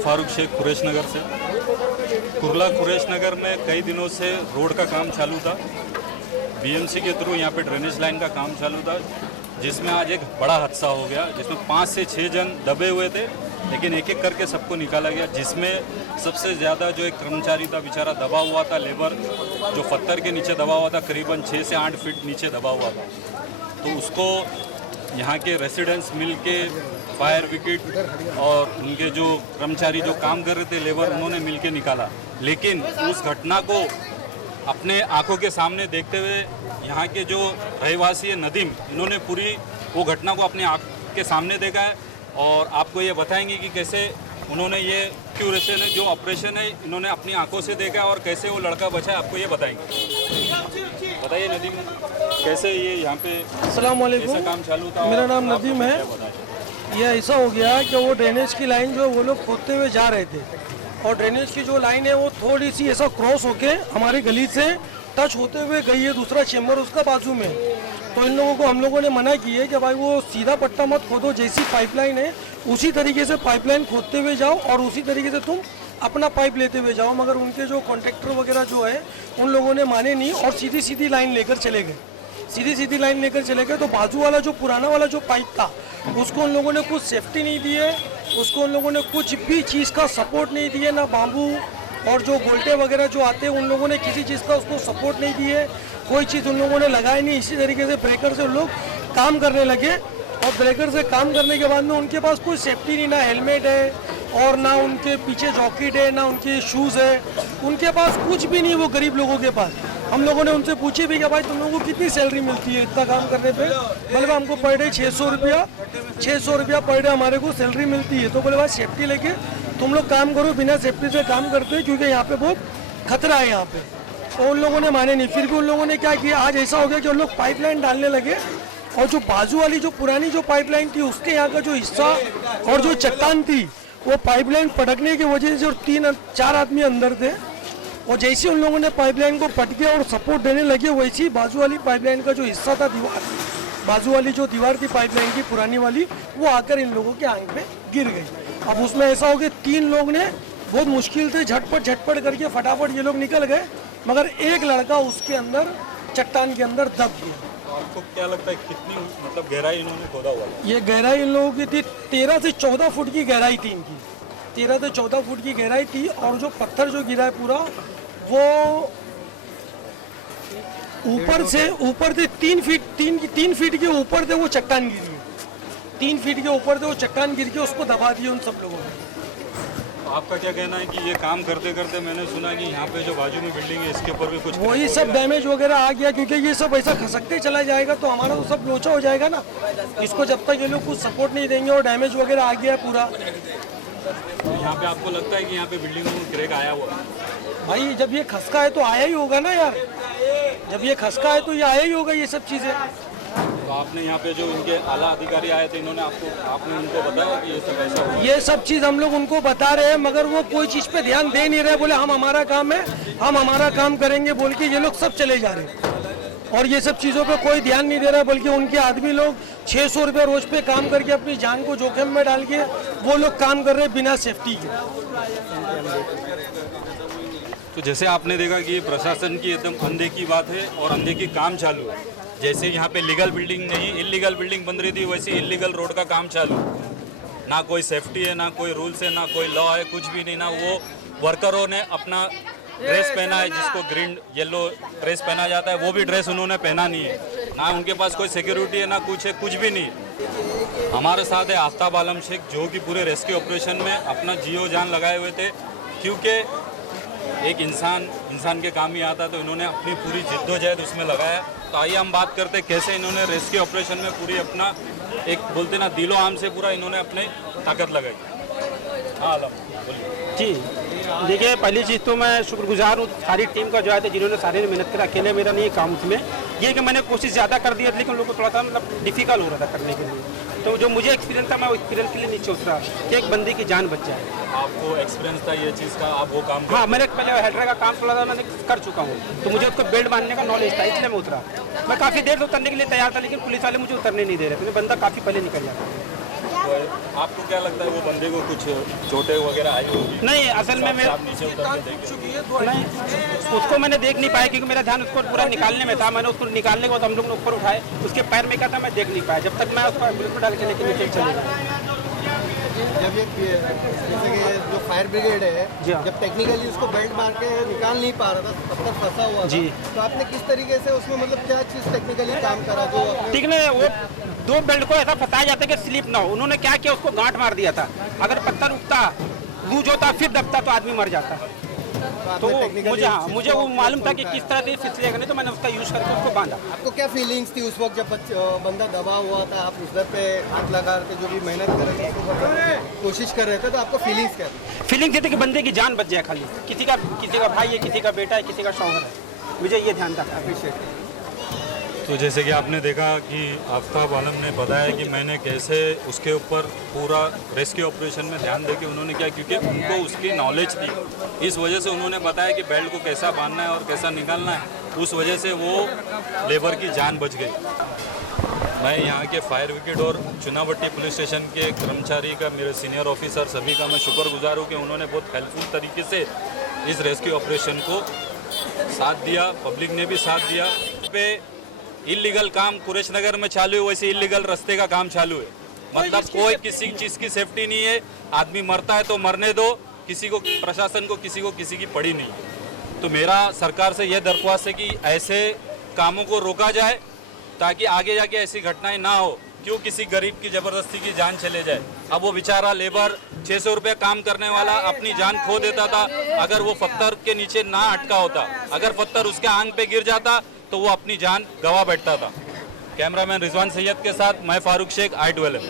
फारूक शेख कुरैश नगर से। कुर्ला कुरैश नगर में कई दिनों से रोड का काम चालू था। बीएमसी के थ्रू यहाँ पे ड्रेनेज लाइन का काम चालू था, जिसमें आज एक बड़ा हादसा हो गया, जिसमें 5 से 6 जन दबे हुए थे, लेकिन एक एक करके सबको निकाला गया। जिसमें सबसे ज़्यादा जो एक कर्मचारी था बेचारा दबा हुआ था, लेबर जो पत्थर के नीचे दबा हुआ था, करीबन 6 से 8 फीट नीचे दबा हुआ था। तो उसको यहाँ के रेसिडेंट्स मिल के फायर ब्रिगेड और उनके जो कर्मचारी जो काम कर रहे थे लेबर, उन्होंने मिल के निकाला। लेकिन उस घटना को अपने आंखों के सामने देखते हुए यहाँ के जो रहवासी है नदीम, इन्होंने पूरी वो घटना को अपने आँख के सामने देखा है और आपको ये बताएंगे कि कैसे उन्होंने ये क्यूरेशन है जो ऑपरेशन है इन्होंने अपनी आंखों से देखा और कैसे वो लड़का बचा है, आपको ये बताएंगे। बताइए नदीम, कैसे ये यहाँ पे अस्सलाम वालेकुम, काम चालू था? मेरा नाम नदीम है। ये ऐसा हो गया कि वो ड्रेनेज की लाइन जो वो लोग खोदते हुए जा रहे थे और ड्रेनेज की जो लाइन है वो थोड़ी सी ऐसा क्रॉस होके हमारी गली से टच होते हुए गई है दूसरा चेम्बर उसका बाजू में। तो इन लोगों को हम लोगों ने मना की है कि भाई वो सीधा पट्टा मत खोदो, जैसी पाइपलाइन है उसी तरीके से पाइपलाइन खोदते हुए जाओ और उसी तरीके से तुम अपना पाइप लेते हुए जाओ। मगर उनके जो कॉन्ट्रैक्टर वगैरह जो है उन लोगों ने माने नहीं और सीधी सीधी लाइन लेकर चले गए। सीधी सीधी लाइन लेकर चले गए तो बाजू वाला जो पुराना वाला जो पाइप था उसको उन लोगों ने कुछ सेफ्टी नहीं दी है, उसको उन लोगों ने कुछ भी चीज़ का सपोर्ट नहीं दिया, ना बाम्बू और जो गोल्टे वगैरह जो आते हैं उन लोगों ने किसी चीज़ का उसको सपोर्ट नहीं दिए, कोई चीज़ उन लोगों ने लगाई नहीं। इसी तरीके से ब्रेकर से उन लोग काम करने लगे और ब्रेकर से काम करने के बाद में उनके पास कोई सेफ्टी नहीं, ना हेलमेट है और ना उनके पीछे जॉकेट है, ना उनके शूज़ है, उनके पास कुछ भी नहीं। वो गरीब लोगों के पास हम लोगों ने उनसे पूछे भी कि भाई तुम लोगों को कितनी सैलरी मिलती है इतना काम करने पे? मतलब हमको पर डे 600 रुपया पर डे हमारे को सैलरी मिलती है। तो बोले भाई सेफ्टी लेके तुम लोग काम करो, बिना सेफ्टी से काम करते हैं क्योंकि यहाँ पे बहुत खतरा है यहाँ पे। तो उन लोगों ने माने नहीं। फिर भी उन लोगों ने क्या किया, आज ऐसा हो गया कि उन लोग पाइपलाइन डालने लगे और जो बाजू वाली जो पुरानी जो पाइपलाइन थी उसके यहाँ का जो हिस्सा और जो चट्टान थी वो पाइपलाइन पटकने की वजह से और 3-4 आदमी अंदर थे और जैसे उन लोगों ने पाइपलाइन को पटके और सपोर्ट देने लगे वैसे ही बाजू वाली पाइपलाइन का जो हिस्सा था दीवार, बाजू वाली जो दीवार थी पाइपलाइन की पुरानी वाली, वो आकर इन लोगों के आंख पे गिर गई। अब उसमें ऐसा हो गया 3 लोग ने बहुत मुश्किल से झटपट करके फटाफट ये लोग निकल गए, मगर एक लड़का उसके अंदर चट्टान के अंदर दब गया। आपको क्या लगता है कितनी मतलब गहराई इन्होंने खोदा हुआ है? ये गहराई इन लोगों की थी 13 से 14 फुट की गहराई थी इनकी, 13 से 14 फुट की गहराई थी और जो पत्थर जो गिरा है पूरा वो ऊपर से 3 फीट के ऊपर थे वो चट्टान गिरी है। 3 फीट के ऊपर थे वो चट्टान गिर के उसको दबा दिए उन सब लोगों ने। आपका क्या कहना है कि ये काम करते करते मैंने सुना कि यहाँ पे जो बाजू में बिल्डिंग है इसके ऊपर भी कुछ वही सब डैमेज वगैरह आ गया क्योंकि ये सब ऐसा खसकते चला जाएगा तो हमारा तो सब लोचा हो जाएगा ना। इसको जब तक ये लोग कुछ सपोर्ट नहीं देंगे और डैमेज वगैरह आ गया पूरा। यहाँ पे आपको लगता है कि यहाँ पे बिल्डिंग में क्रैक आया हुआ है? भाई जब ये खसका है तो आया ही होगा ना यार, जब ये खसका है तो ये आया ही होगा ये सब चीज़ें। तो आपने यहाँ पे जो इनके आला अधिकारी आए थे इन्होंने आपने उनको बताया कि ये सब ऐसा हुआ? ये सब चीज़ हम लोग उनको बता रहे हैं मगर वो कोई चीज़ पे ध्यान दे नहीं रहे। बोले हम हमारा काम है, हम हमारा काम करेंगे बोल के ये लोग सब चले जा रहे हैं और ये सब चीज़ों पे कोई ध्यान नहीं दे रहा, बल्कि उनके आदमी लोग 600 रुपये रोज पे काम करके अपनी जान को जोखिम में डाल के वो लोग काम कर रहे हैं बिना सेफ्टी के। तो जैसे आपने देखा कि प्रशासन की एकदम अंधे की बात है और अंधे की काम चालू है। जैसे यहाँ पे लीगल बिल्डिंग नहीं इलीगल बिल्डिंग बन रही थी वैसे इलीगल रोड का काम चालू। ना कोई सेफ्टी है, ना कोई रूल्स है, ना कोई लॉ है, कुछ भी नहीं। ना वो वर्करों ने अपना ड्रेस पहना है जिसको ग्रीन येलो ड्रेस पहना जाता है, वो भी ड्रेस उन्होंने पहना नहीं है। ना उनके पास कोई सिक्योरिटी है, ना कुछ है, कुछ भी नहीं। हमारे साथ है आफ्ताब आलम शेख जो कि पूरे रेस्क्यू ऑपरेशन में अपना जियो जान लगाए हुए थे, क्योंकि एक इंसान के काम ही आता तो इन्होंने अपनी पूरी जिद्दोजहद उसमें लगाया। तो आइए हम बात करते हैं कैसे इन्होंने रेस्क्यू ऑपरेशन में पूरी अपना एक बोलते ना दिलो आम से पूरा इन्होंने अपने ताकत लगाई। हाँ आलम बोलिए। जी देखिए, पहली चीज़ तो मैं शुक्रगुजार हूँ सारी टीम का जो है जिन्होंने सारे ने मेहनत करा। अकेले मेरा नहीं काम उसमें, ये कि मैंने कोशिश ज़्यादा कर दी लेकिन लोगों को थोड़ा सा मतलब डिफ़िकल्ट हो रहा था करने के लिए। तो जो मुझे एक्सपीरियंस था मैं एक्सपीरियंस के लिए नीचे उतरा कि एक बंदे की जान बच जाए। आपको एक्सपीरियंस था ये चीज़ का, आप वो काम? हाँ, मैंने पहले हेडर का काम थोड़ा सा मैंने कर चुका हूँ तो मुझे उसको बेल्ट बांधने का नॉलेज था, इसलिए मैं उतरा। मैं काफ़ी देर से उतरने के लिए तैयार था लेकिन पुलिस वाले मुझे उतरने नहीं दे रहे थे, बंदा काफ़ी पहले निकल जाता। तो हुआ है। आपको क्या लगता है वो बंदे को कुछ चोटें वगैरह आई होगी? नहीं, असल में मेरा आप नीचे उतर के देखें। नहीं, उसको मैंने देख नहीं पाया क्योंकि मेरा ध्यान उसको पूरा निकालने में था। मैंने उसको निकालने के बाद हम लोग ने ऊपर उठाए, उसके पैर में क्या था मैं देख नहीं पाया, जब तक मैं उसको बिल्कुल डाल के लेके नीचे चले गया। जब ये जैसे कि जो फायर ब्रिगेड है, जी हाँ। जब टेक्निकली उसको बेल्ट मार के निकाल नहीं पा रहा था, तब तक फंसा हुआ था, जी। तो आपने किस तरीके से उसमें मतलब क्या चीज़ टेक्निकली काम करा जो आपने- ठीक है, वो 2 बेल्ट को ऐसा फंसाया जाता है कि स्लिप ना हो। उन्होंने क्या किया, उसको गांठ मार दिया था। अगर पत्थर उठता, लूज होता, फिर दबता तो आदमी मर जाता। तो आपने technically मुझे हाँ इस मुझे चीज़ वो को मालूम था कि बताया। किस तरह से फिसलेगा, नहीं तो मैंने उसका यूज करके उसको बांधा। आपको क्या फीलिंग्स थी उस वक्त जब बंदा दबा हुआ था, आप उस दर पे हाथ लगा के जो भी मेहनत कर रहे थे उसको बचाने की कोशिश कर रहे थे, तो आपको फीलिंग्स क्या थी? फीलिंग थी कि बंदे की जान बच जाए खाली। किसी का भाई है, किसी का बेटा है, किसी का शौहर है, मुझे ये ध्यान था। अप्रिशिएट। तो जैसे कि आपने देखा कि आफ्ताब आलम ने बताया कि मैंने कैसे उसके ऊपर पूरा रेस्क्यू ऑपरेशन में ध्यान देके उन्होंने क्या, क्योंकि उनको उसकी नॉलेज थी, इस वजह से उन्होंने बताया कि बेल्ट को कैसा बांधना है और कैसा निकालना है, उस वजह से वो लेबर की जान बच गई। मैं यहाँ के फायर ब्रिगेड और चुनावट्टी पुलिस स्टेशन के कर्मचारी का, मेरे सीनियर ऑफिसर सभी का मैं शुक्रगुजार हूँ कि उन्होंने बहुत हेल्पफुल तरीके से इस रेस्क्यू ऑपरेशन को साथ दिया, पब्लिक ने भी साथ दिया। पे इलीगल काम कुरेश नगर में चालू है, वैसे इलीगल रास्ते का काम चालू है। मतलब कोई किसी चीज़ की सेफ्टी नहीं है, आदमी मरता है तो मरने दो, किसी को, प्रशासन को किसी की पड़ी नहीं। तो मेरा सरकार से यह दरख्वास्त है कि ऐसे कामों को रोका जाए ताकि आगे जाके ऐसी घटनाएं ना हो। क्यों किसी गरीब की ज़बरदस्ती की जान चले जाए? अब वो बेचारा लेबर 600 रुपये काम करने वाला अपनी जान खो देता था अगर वो पत्थर के नीचे ना अटका होता। अगर पत्थर उसके आंग पे गिर जाता तो वो अपनी जान गंवा बैठता था। कैमरामैन रिजवान सैयद के साथ मैं फारूक शेख, I12M।